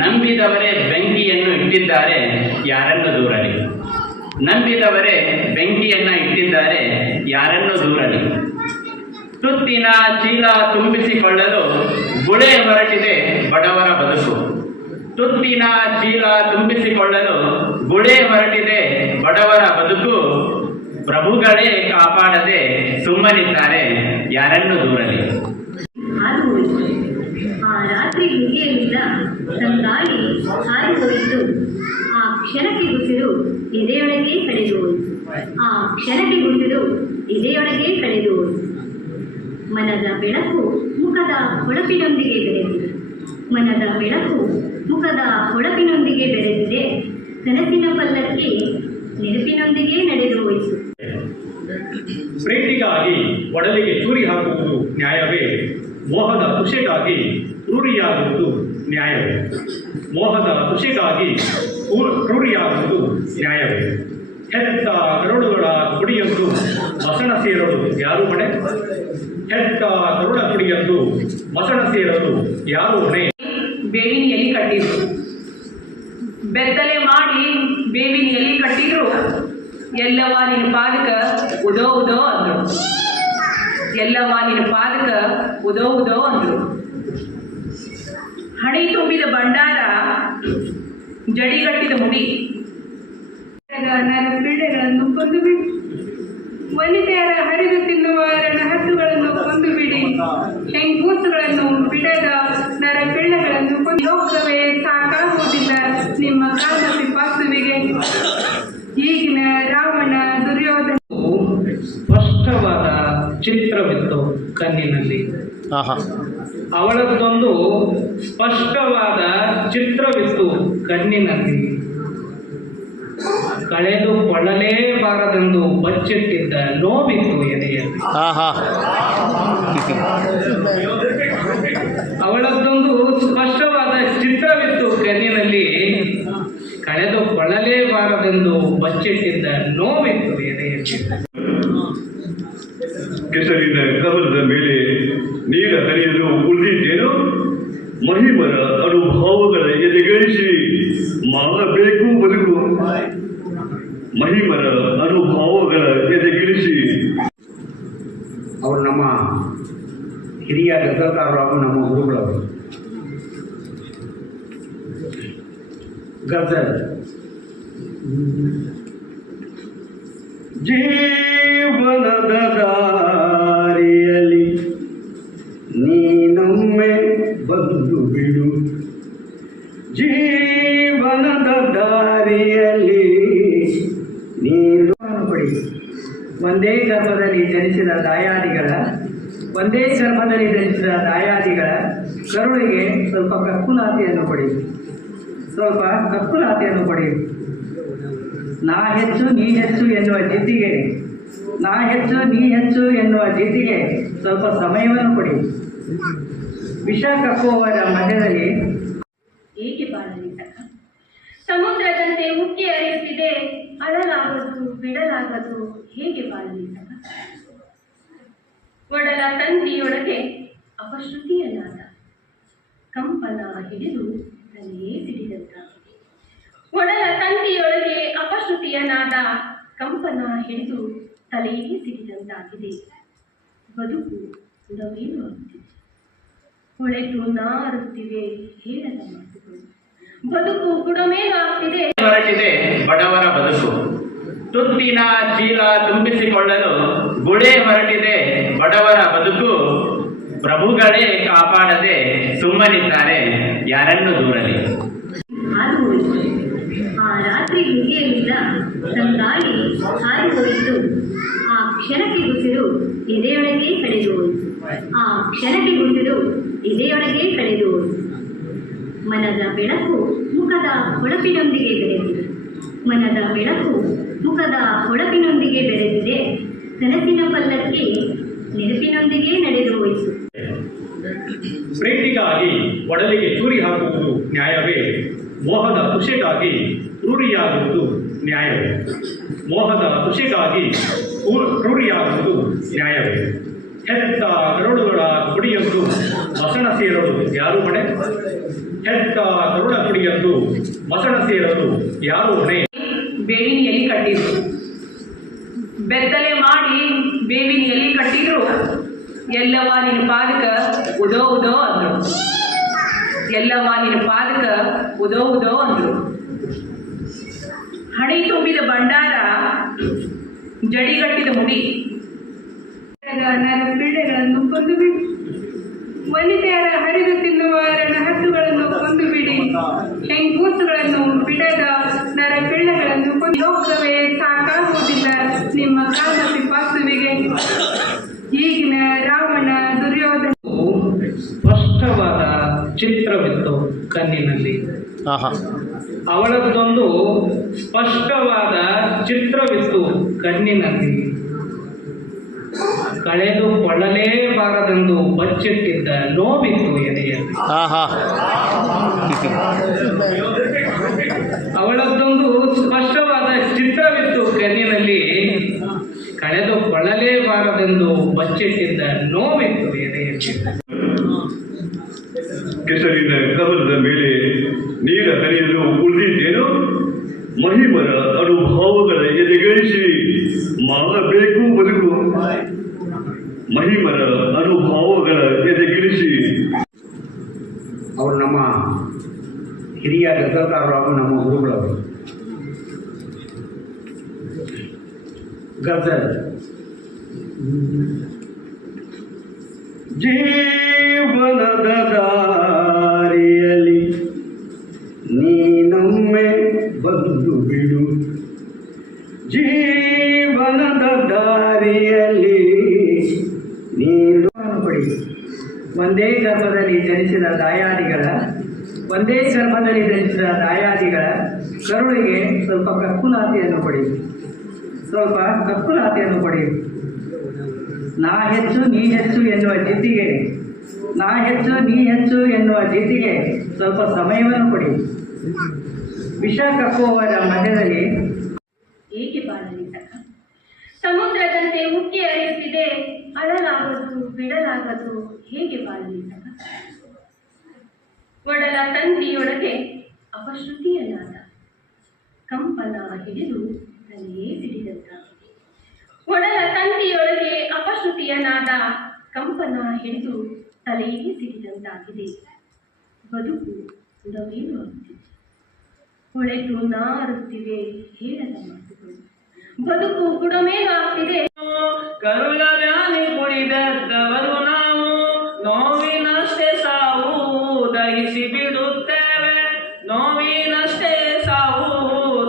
ನಂಬಿದವರೇ ಬೆಂಕಿಯನ್ನು ಇಟ್ಟಿದ್ದಾರೆ, ಯಾರನ್ನು ದೂರಲಿ. ನಂಬಿದವರೇ ಬೆಂಕಿಯನ್ನು ಇಟ್ಟಿದ್ದಾರೆ, ಯಾರನ್ನು ದೂರಲಿ. ತುತ್ತಿನ ಚೀಲ ತುಂಬಿಸಿಕೊಳ್ಳಲು ಗುಳೆ ಹೊರಟಿದೆ ಬಡವರ ಬದುಕು. ತುತ್ತಿನ ಚೀಲ ತುಂಬಿಸಿಕೊಳ್ಳಲು ಗುಳೆ ಹೊರಟಿದೆ ಬಡವರ ಬದುಕು. ಪ್ರಭುಗಳೇ ಕಾಪಾಡದೆ ಸುಮ್ಮನಿದ್ದಾರೆ, ಯಾರನ್ನು ದೂರಲಿ. ಆ ರಾತ್ರಿ ಮುಗಿಯಲಿಲ್ಲ ತಂಗಾಳಿ ಹಾರಿ ಹೋಯಿತು. ಆ ಕ್ಷಣಕ್ಕೆ ಗುಸಿರು ಎದೆಯೊಳಗೆ ಕಳೆದು ಹೋಯಿತು. ಆ ಕ್ಷಣಕ್ಕೆ ಗುಸಿರು ಎದೆಯೊಳಗೆ ಕಳೆದು ಹೋಯಿತು. ಮನದ ಬೆಳಕು ಮುಖದ ಹೊಳಪಿನೊಂದಿಗೆ ಬೆರೆತಿದೆ. ಮನದ ಬೆಳಕು ಮುಖದ ಹೊಳಪಿನೊಂದಿಗೆ ಬೆರೆತಿದೆ. ಕನಸಿನ ಪಲ್ಲಕ್ಕಿ ನೆನಪಿನೊಂದಿಗೆ ನಡೆದು ಹೋಯಿತು. ಪ್ರೀತಿಗಾಗಿ ಒಡಲಿಗೆ ಚೂರಿ ಹಾಕುವುದು ನ್ಯಾಯವೇ? ಮೋಹದ ಖುಷಿಗಾಗಿ ಕ್ರೂರಿಯಾಗುವುದು ನ್ಯಾಯವೇ? ಮೋಹದ ಖುಷಿಗಾಗಿ ಕ್ರೂರಿಯಾಗುವುದು ನ್ಯಾಯವೇ? ಹೆತ್ತ ಕರುಳುಗಳ ಕುಡಿಯಂದು ಮಸಣ ಸೇರಲು ಯಾರು ಹೊಣೆ? ಹೆತ್ತ ಕರುಳ ಕುಡಿಯಂದು ಮಸಣ ಸೇರಲು ಯಾರು ಹೊಣೆ? ಬೇವಿನ ಎಲೆ ಕಟ್ಟಿದ್ರು, ಬೆತ್ತಲೆ ಮಾಡಿ ಬೇವಿನ ಎಲೆ ಕಟ್ಟಿದ್ರು. ಎಲ್ಲವ ನಿನ್ನ ಪಾದಕ ಉದೋ ಉದೋ ಅಂದ್ರು. ಎಲ್ಲವ ನಿನ್ನ ಪಾದಕ ಉದೋ ಉದೋ ಅಂದ್ರು. ಹಣಿ ತುಂಬಿದ ಭಂಡಾರ, ಜಡಿಗಟ್ಟಿದ ಮುಡಿ. ನನ್ನ ಪಿಳ್ಳೆಗಳನ್ನು ಕೊಂದು ಬಿಡಿ, ವನಿತೆಯರ ಹರಿದು ತಿನ್ನುವ ಹತ್ತುಗಳನ್ನು ಕೊಂದು ಬಿಡಿ. ಹೆಂಗೂಸುಗಳನ್ನು ಬಿಡದ ನರ ಪಿಳ್ಳೆಗಳನ್ನು ಕೊಂದು ಲೋಕವೇ ಸಾಕಾಗುವುದಿಲ್ಲ ನಿಮ್ಮ ಕಾಲ ಪಿಪಾಸುವಿಗೆ. ಈಗಿನ ರಾವಣ ದುರ್ಯೋಧನ ಸ್ಪಷ್ಟವಾದ ಚಿತ್ರವಿತ್ತು ಕಣ್ಣಿನಲ್ಲಿ. ಅವಳದ್ದೊಂದು ಸ್ಪಷ್ಟವಾದ ಚಿತ್ರವಿತ್ತು ಕಣ್ಣಿನಲ್ಲಿ. ಕಳೆದುಕೊಳ್ಳಲೇಬಾರದೆಂದು ಬಚ್ಚಿಟ್ಟಿದ್ದ ನೋವಿತ್ತು ಎದೆಯಲ್ಲಿ. ಅವಳದ್ದೊಂದು ಸ್ಪಷ್ಟವಾದ ಚಿತ್ರವಿತ್ತು ಕಣ್ಣಿನಲ್ಲಿ. ಕಳೆದುಕೊಳ್ಳಲೇಬಾರದೆಂದು ಬಚ್ಚಿಟ್ಟಿದ್ದ ನೋವಿತ್ತು ಎದೆಯಲ್ಲಿ. ಕೆಸರಿನ ಕವಲದ ಮೇಲೆ ನೀರ ಹರಿಯಲು ಉಳಿದಿದ್ದೇನು? ಮಹಿಮರ ಅನುಭವಗಳ ಎದೆಗಳಿಸಿ ಮಾಡಬೇಕು ಬದುಕು. ಮಹಿಮರ ಅನುಭವಗಳ ಎದೆಗಿಳಿಸಿ. ಅವರು ನಮ್ಮ ಹಿರಿಯ ಗದ್ದಲಕಾರರು, ನಮ್ಮ ಗುರುಗಳವರು. ಗದ್ದಲ್ ಜೀವನದ ದಾರಿಯಲ್ಲಿ ನೀನೊಮ್ಮೆ ಬಂದು ಬಿಡು. ಜೀವನದ ದಾರಿಯಲ್ಲಿ ನೀನು ಪಡಿ. ಒಂದೇ ಗರ್ಭದಲ್ಲಿ ಜನಿಸಿದ ದಾಯಾದಿಗಳ ಕರುಳಿಗೆ ಸ್ವಲ್ಪ ಕಕ್ಕುಲಾತಿಯನ್ನು ಕೊಡಿ. ನಾ ಹೆಚ್ಚು ನೀ ಹೆಚ್ಚು ಎನ್ನುವ ಜಿದ್ದಿಗೆ ಸ್ವಲ್ಪ ಸಮಯವನ್ನು ಕೊಡಿ. ವಿಷ ಕಕ್ಕುವವರ ಮಧ್ಯದಲ್ಲಿ ಏಕೆ ಬಾಳಲಿ ಸಖ? ಸಮುದ್ರದಂತೆ ಉಕ್ಕಿ ಹರಿಯುತ್ತಿದೆ, ಅಳಲಾಗದು ಬಿಡಲಾಗದು, ಹೇಗೆ ಬಾಳಲಿ ಸಖ? ಒಡಲ ತಂತಿಯೊಳಗೆ ಅಪಶ್ರುತಿಯನ್ನಾದ ಕಂಪನ ಹಿಡಿದು ತಲೆಯೇ ಸಿಡಿದಂತಾಗಿದೆ. ಒಡಲ ತಂತಿಯೊಳಗೆ ಅಪಶ್ರುತಿಯನ್ನಾದ ಕಂಪನ ಹಿಡಿದು ತಲೆಯೇ ಸಿಡಿದಂತಾಗಿದೆ. ಬದುಕು ಉಡವೇನು ಆಗುತ್ತಿದೆ, ಹೊಳೆತು ನಾರುತ್ತಿವೆ ಹೇಳದ ಮಾತುಗಳು. ಬದುಕು ಗುಡಮೇಲು ಆಗ್ತಿದೆ. ಹೊರಟಿದೆ ಬಡವರ ಬದುಕು. ತುತ್ತಿನ ಚೀಲ ತುಂಬಿಸಿಕೊಳ್ಳಲು ಗುಳೆ ಹೊರಟಿದೆ ಬಡವರ ಬದುಕು. ಪ್ರಭುಗಳೇ ಕಾಪಾಡದೆ ಸುಮ್ಮನಿದ್ದಾರೆ, ಯಾರನ್ನು ದೂರಲಿ. ಹಾದು ಹೋಯಿತು. ಆ ರಾತ್ರಿ ಮುಗಿಯಲಿಲ್ಲ ತಂಗಾಳಿ ಹಾರಿ ಹೋಯಿತು. ಆ ಕ್ಷಣಕ್ಕೆ ಗುಸಿರು ಎದೆಯೊಳಗೆ ಕಳೆದು ಹೋಯಿತು. ಆ ಕ್ಷಣಕ್ಕೆ ಗುಸಿರು ಎದೆಯೊಳಗೆ ಕಳೆದು ಹೋಯಿತು. ಮನದ ಬೆಳಕು ಮುಖದ ಹೊಳಪಿನೊಂದಿಗೆ ಬೆರೆತಿದೆ. ಮನದ ಬೆಳಕು ಮುಖದ ಹೊಳಪಿನೊಂದಿಗೆ ಬೆರೆತಿದೆ. ಕನಸಿನ ಪಲ್ಲಕ್ಕಿ ನೆನಪಿನೊಂದಿಗೆ ನಡೆದು ಹೋಯಿತು. ಪ್ರೀತಿಗಾಗಿ ಒಡಲಿಗೆ ಚೂರಿ ಹಾಕುವುದು ನ್ಯಾಯವೇ? ಮೋಹದ ಖುಷಿಗಾಗಿ ಕ್ರೂರಿಯಾಗುವುದು ನ್ಯಾಯವೇ? ಮೋಹದ ಖುಷಿಗಾಗಿ ಕ್ರೂರಿಯಾಗುವುದು ನ್ಯಾಯವೇ? ಹೆತ್ತ ಕರುಳುಗಳ ಕುಡಿಯಂದು ಮಸಣ ಸೇರಲು ಯಾರು ಹೊಣೆ? ಹೆತ್ತ ಕರುಣ ಕುಡಿಯದ್ದು ಮಸಣ ಸೇರಲು ಯಾರು ಹೊಣೆ. ಬೇವಿನ ಎಲೆ ಕಟ್ಟಿದ್ರು, ಬೆತ್ತಲೆ ಮಾಡಿ ಬೇವಿನ ಎಲೆ ಕಟ್ಟಿದ್ರು, ಎಲ್ಲವ ನಿನ್ನ ಪಾದಕ ಉದೋ ಉದೋ ಅಂದ್ರು. ಎಲ್ಲವ ನಿನ್ನ ಪಾದಕ ಉದೋ ಉದೋ ಅಂದ್ರು. ಹಣಿ ತುಂಬಿದ ಭಂಡಾರ, ಜಡಿಗಟ್ಟಿದ ಮುಡಿ, ಪಿಳ್ಳೆಗಳನ್ನು ಕೊಂದು ಬಿಡಿ, ವನಿತೆಯರ ಹರಿದು ತಿನ್ನುವ ಹತ್ತುಗಳನ್ನು ಕೊಂದು ಬಿಡಿ, ಹೆಂಗೂಸುಗಳನ್ನು ಬಿಡದ ನರ ಪಿಳ್ಳೆಗಳನ್ನು ಕೊಂದು ಲೋಕವೇ ಸಾಕಾಗುವುದಿಲ್ಲ ನಿಮ್ಮ ಕಾಮ ಪಿಪಾಸುವಿಗೆ. ಈಗಿನ ರಾವಣ ದುರ್ಯೋಧನ ಸ್ಪಷ್ಟವಾದ ಚಿತ್ರವಿತ್ತು ಕಣ್ಣಿನಲ್ಲಿ. ಅವಳದ್ದೊಂದು ಸ್ಪಷ್ಟವಾದ ಚಿತ್ರವಿತ್ತು ಕಣ್ಣಿನಲ್ಲಿ. ಕಳೆದುಕೊಳ್ಳಲೇಬಾರದೆಂದು ಬಚ್ಚಿಟ್ಟಿದ್ದ ನೋವಿತ್ತು ಎದೆಯಲ್ಲಿ. ಅವಳದ್ದೊಂದು ಸ್ಪಷ್ಟವಾದ ಚಿತ್ರವಿತ್ತು ಕಣ್ಣಿನಲ್ಲಿ. ಕಳೆದುಕೊಳ್ಳಲೇಬಾರದೆಂದು ಬಚ್ಚಿಟ್ಟಿದ್ದ ನೋವಿತ್ತು ಎದೆಯಲ್ಲಿ. ಕೆಸರಿನ ಕವಲದ ಮೇಲೆ ನೀರ ಹರಿಯಲು ಉಳಿದಿದ್ದೇನು? ಮಹಿಮರ ಅನುಭವಗಳ ಎದೆಗಳಿಸಿ ಮಾಡಬೇಕು ಬದುಕು. ಮಹಿಮರ ಅನುಭವಗಳ ಎದೆಗಿಳಿಸಿ. ಅವರು ನಮ್ಮ ಹಿರಿಯ ಗಜಲ್ಕಾರರು ಹಾಗೂ ನಮ್ಮ ಗುರುಗಳವರು. ಗಜಲ್ ಜೀವನದ ದಾರಿಯಲ್ಲಿ ನೀನೊಮ್ಮೆ ಬಂದು ಬಿಡು, ಜೀವನದ ದಾರಿಯಲ್ಲಿ ನೀನು ಪಡಿ. ಒಂದೇ ಗರ್ಭದಲ್ಲಿ ಜನಿಸಿದ ದಾಯಾದಿಗಳ ಕರುಳಿಗೆ ಸ್ವಲ್ಪ ಕಕ್ಕುಲಾತಿಯನ್ನು ಪಡಿ, ನಾ ಹೆಚ್ಚು ನೀ ಹೆಚ್ಚು ಎನ್ನುವ ಜಿದ್ದಿಗೆ ಸ್ವಲ್ಪ ಸಮಯವನ್ನು ಕೊಡಿ. ವಿಷ ಕಕ್ಕುವವರ ಮಧ್ಯದಲ್ಲಿ ಏಕೆ ಬಾಳಲಿ ತಕ್ಕ? ಸಮುದ್ರದಂತೆ ಉಕ್ಕಿ ಹರಿಯುತ್ತಿದೆ, ಅಳಲಾಗದು ಬಿಡಲಾಗದು, ಹೇಗೆ ಬಾಳಲಿ ತಕ್ಕ? ಒಡಲ ತಂತಿಯೊಳಗೆ ಅಪಶ್ರುತಿಯನ್ನಾದ ಕಂಪನ ಹಿಡಿದು ತಲೆಯೇ ಸಿಡಿದಂತಾಗಿದೆ. ಒಡಲ ತಂತಿಯೊಳಗೆ ಅಪಶ್ರುತಿಯನ್ನಾದ ಕಂಪನ ಹಿಡಿದು ತಲೆಯೇ ಸಿಡಿದಂತಾಗಿದೆ. ಬದುಕು ನವೇನು ಆಗುತ್ತಿದೆ, ಹೊಳೆತು ನಾರುತ್ತಿವೆ ಹೇಳದ ಮಾತುಗಳು. ಬದುಕು ಗುಣಮೇನು ಆಗ್ತಿದೆ. ಕರುಳ ಬ್ಯಾನಿ ಕುಡಿದವರು ನಾವು, ನೋವಿನಷ್ಟೇ ಸಾವು ದಹಿಸಿ ಬಿಡುತ್ತೇವೆ, ನೋವಿನಷ್ಟೇ ಸಾವು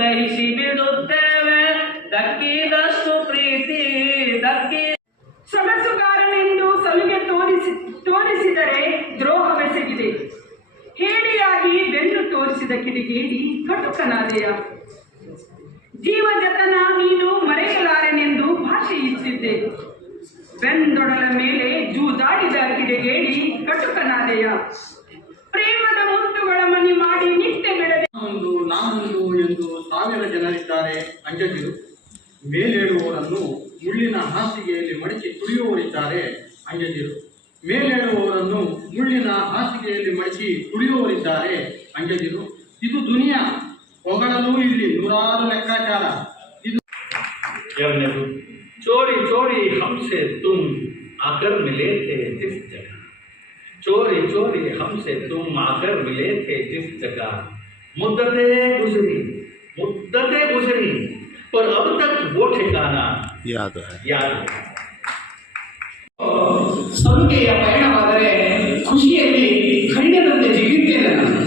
ದಹಿಸಿ ಬಿಡುತ್ತೇವೆ. ದಕ್ಕಿದಷ್ಟು ಪ್ರೀತಿ ಸೊಗಸುಗಾರನೆಂದು ಸಲುಗೆ ತೋರಿಸಿದರೆ ದ್ರೋಹವೆಸಗಿದೆ. ಹೇಡಿಯಾಗಿ ಬೆನ್ನು ತೋರಿಸಿದ ಕಿಡಿಗೇಡಿ ಕಟುಕನಾದೆಯ. ಜೀವಜತನ ನೀನು ಮರೆಯಲಾರೆನೆಂದು ಭಾಷೆ ಇಟ್ಟಿದ್ದೆ. ಬೆಂದೊಡಲ ಮೇಲೆ ಜೂದಾಡಿದ ಕಿಡಿಗೇಡಿ ಕಟುಕನಾದೆಯ. ಪ್ರೇಮದ ಮುತ್ತುಗಳ ಮನಿ ಮಾಡಿ ನಿತ್ಯ ಬಿಡದೆ ನಾನೊಂದು ಎಂದು 1000 ಜನರಿದ್ದಾರೆ ಅಂಜದಿರು. ಮೇಲೇಳುವವರನ್ನು ಮುಳ್ಳಿನ ಹಾಸಿಗೆಯಲ್ಲಿ ಮಡಚಿ ತುಳಿಯುವವರಿದ್ದಾರೆ ಅಂಜದಿರು. ಮೇಲೇಳುವವರನ್ನು ಮುಳ್ಳಿನ ಹಾಸಿಗೆಯಲ್ಲಿ ಮಡಚಿ ತುಳಿಯುವವರಿದ್ದಾರೆ ಅಂಜದಿರು. ಇದು ದುನಿಯಾ, ಹೊಗಳಲು ಇಲ್ಲಿ 100 ಲೆಕ್ಕಾಚಾರ. ಇದು चोरी चोरी हमसे तुम आकर मिले थे जिस जगह, चोरी चोरी हमसे तुम आकर मिले थे जिस जगह, मुद्दतें गुजरी पर अब तक वो ठिकाना याद है. ಸಲುಗೆಯ ಪಯಣವಾದರೆ ಖುಷಿಯಲ್ಲಿ ಖಂಡದಂತೆ ಜಿಗಿದ್ದೇನೆ ನಾನು.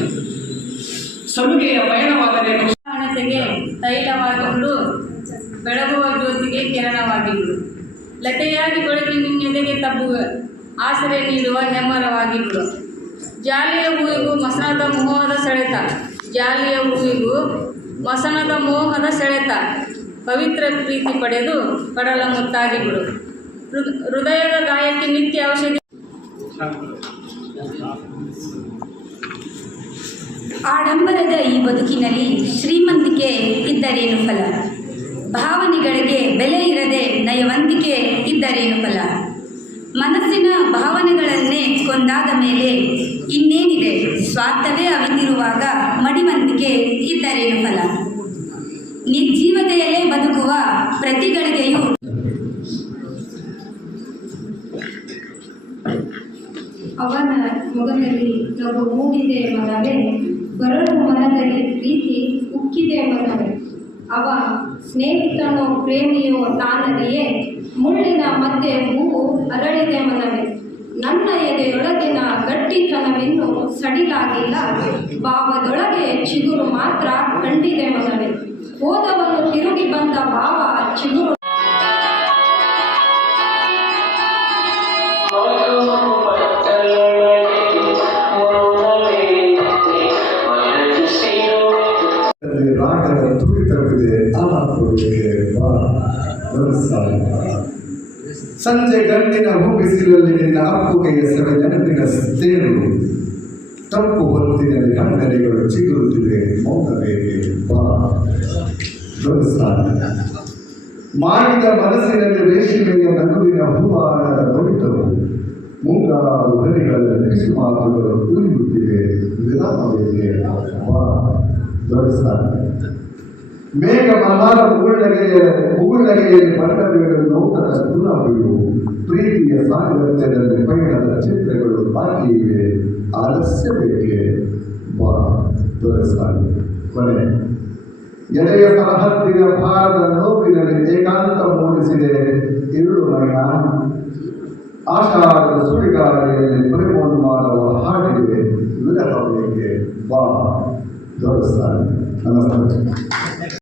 ಸಲುಗೆಯ ಪಯಣವಾದರೆ ಹಣತೆಗೆ ತೈಲವಾಗಿಗಳು, ಬೆಳಗುವ ಜ್ಯೋತಿಗೆ ಕಿರಣವಾಗಿಗಳು, ಲತೆಯಾಗಿ ಕೊಳಗಿ ನಿನ್ನೆದೆಗೆ ತಬ್ಬುವ ಆಸರೆ ನೀಡುವ ಹೆಮ್ಮರವಾಗಿಗಳು. ಜಾಲಿಯ ಹೂವಿಗೂ ಮಸಣದ ಮೋಹದ ಸೆಳೆತ ಪವಿತ್ರ ಪ್ರೀತಿ ಪಡೆದು ಕಡಲ ಮುತ್ತಾಗಿಗಳು. ಹೃದಯದ ಗಾಯಕ್ಕೆ ನಿತ್ಯ ಔಷಧಿ. ಆಡಂಬರದ ಈ ಬದುಕಿನಲ್ಲಿ ಶ್ರೀಮಂತಿಕೆ ಇದ್ದರೇನು ಫಲ, ಭಾವನೆಗಳಿಗೆ ಬೆಲೆ ಇರದೆ ನಯವಂತಿಕೆ ಇದ್ದರೇನು ಫಲ. ಮನಸ್ಸಿನ ಭಾವನೆಗಳನ್ನೇ ಕೊಂದಾದ ಮೇಲೆ ಇನ್ನೇನಿದೆ, ಸ್ವಾರ್ಥವೇ ಅವಿತಿರುವಾಗ ಮಡಿವಂತಿಕೆ ಇದ್ದರೇನು ಫಲ? ನಿರ್ಜೀವತೆಯಲ್ಲೇ ಬದುಕುವ ಪ್ರತಿಗಳಿಗೆಯೂ ಅವನ ಮೊಗದಲ್ಲಿ ನಗು ಮೂಡಿದೆ ಮನವೇ, ಬರಲು ಮನದಲ್ಲಿ ಪ್ರೀತಿ ಉಕ್ಕಿದೆ ಮನವೇ. ಅವ ಸ್ನೇಹಿತನೋ ಪ್ರೇಮಿಯೋ ತಾನದೆಯೇ, ಮುಳ್ಳಿನ ಮಧ್ಯೆ ಹೂವು ಅರಳಿದೆ ಮನವೇ. ನನ್ನ ಎದೆಯೊಳಗಿನ ಗಟ್ಟಿತನವಿನ್ನೂ ಸಡಿಲಾಗಿಲ್ಲ, ಭಾವದೊಳಗೆ ಚಿಗುರು ಮಾತ್ರ ಕಂಡಿದೆ ಮನವೇ. ಹೋದವನು ತಿರುಗಿ ಬಂದ ಭಾವ ಚಿಗುರು ರಾಗದ ತುಳಿತವಿದೆ ಆಲಾಪುರಕ್ಕೆ ಬಾ ದೊರಸಾಲೆ. ಸಂಜೆ ಗಂಡಿನ ಹೂಬಿಸಿಲಲ್ಲಿ ನಿನ್ನ ಅಪ್ಪುಗೆಯ ಸೆರೆ ನೆನಪಿನ ತೇರು, ತಪ್ಪು ಹೊತ್ತಿನಲ್ಲಿ ಕಣ್ಣರಿಗಳು ಚಿಗುರುತ್ತಿವೆ ಮೌನವೇಗೆ ಬಾ ದೊರಸಾಲೆ. ಮಾಡಿದ ಮನಸ್ಸಿನಲ್ಲಿ ರೇಷ್ಮೆಯ ನಗುವಿನ ಹೂವಾರದ ನೋಡಿತವು, ಮುಂಗಾರು ಹನಿಗಳಲ್ಲಿ ಕಿಸು ಮಾತುಗಳು ಉಳಿಯುತ್ತಿವೆ ವಿರಾಮವೇಗೆ ಬಾ ದೊರಸಾಲೆ. ಮೇಘ ಮಲ್ಹಾರ ಮುಗುಳ್ನಗೆಯಲ್ಲಿ ಬಣ್ಣ ಬೀಳಲು ನೂತನ ಗುಣಗಳು, ಪ್ರೀತಿಯ ಸಾಂಗತ್ಯದಲ್ಲಿ ಪಯಣದ ಚಿತ್ರಗಳು ಬಾಕಿ ಇವೆ ಆಲಸ್ಯ ಬೇಕೆ ಬಾ ದೊರಸಾಲೆ. ಕೊನೆ ಎಳೆಯ ಸರಹದ್ದಿನ ಭಾರದ ನೋವಿನಲ್ಲಿ ಏಕಾಂತ ಮೂಡಿಸಿದೆ ಇರುಳು ಮೈನ, ಆಷಾಢದ ಸುಳಿಗಾಳಿಯಲ್ಲಿ ಪ್ರೇಮೋನ್ಮಾನವ ಹಾಡಿದೆ ವಿರಹ ಬೇಕೆ ಬಾ ದೊರಸಾಲೆ. ನಮಸ್ಕಾರ.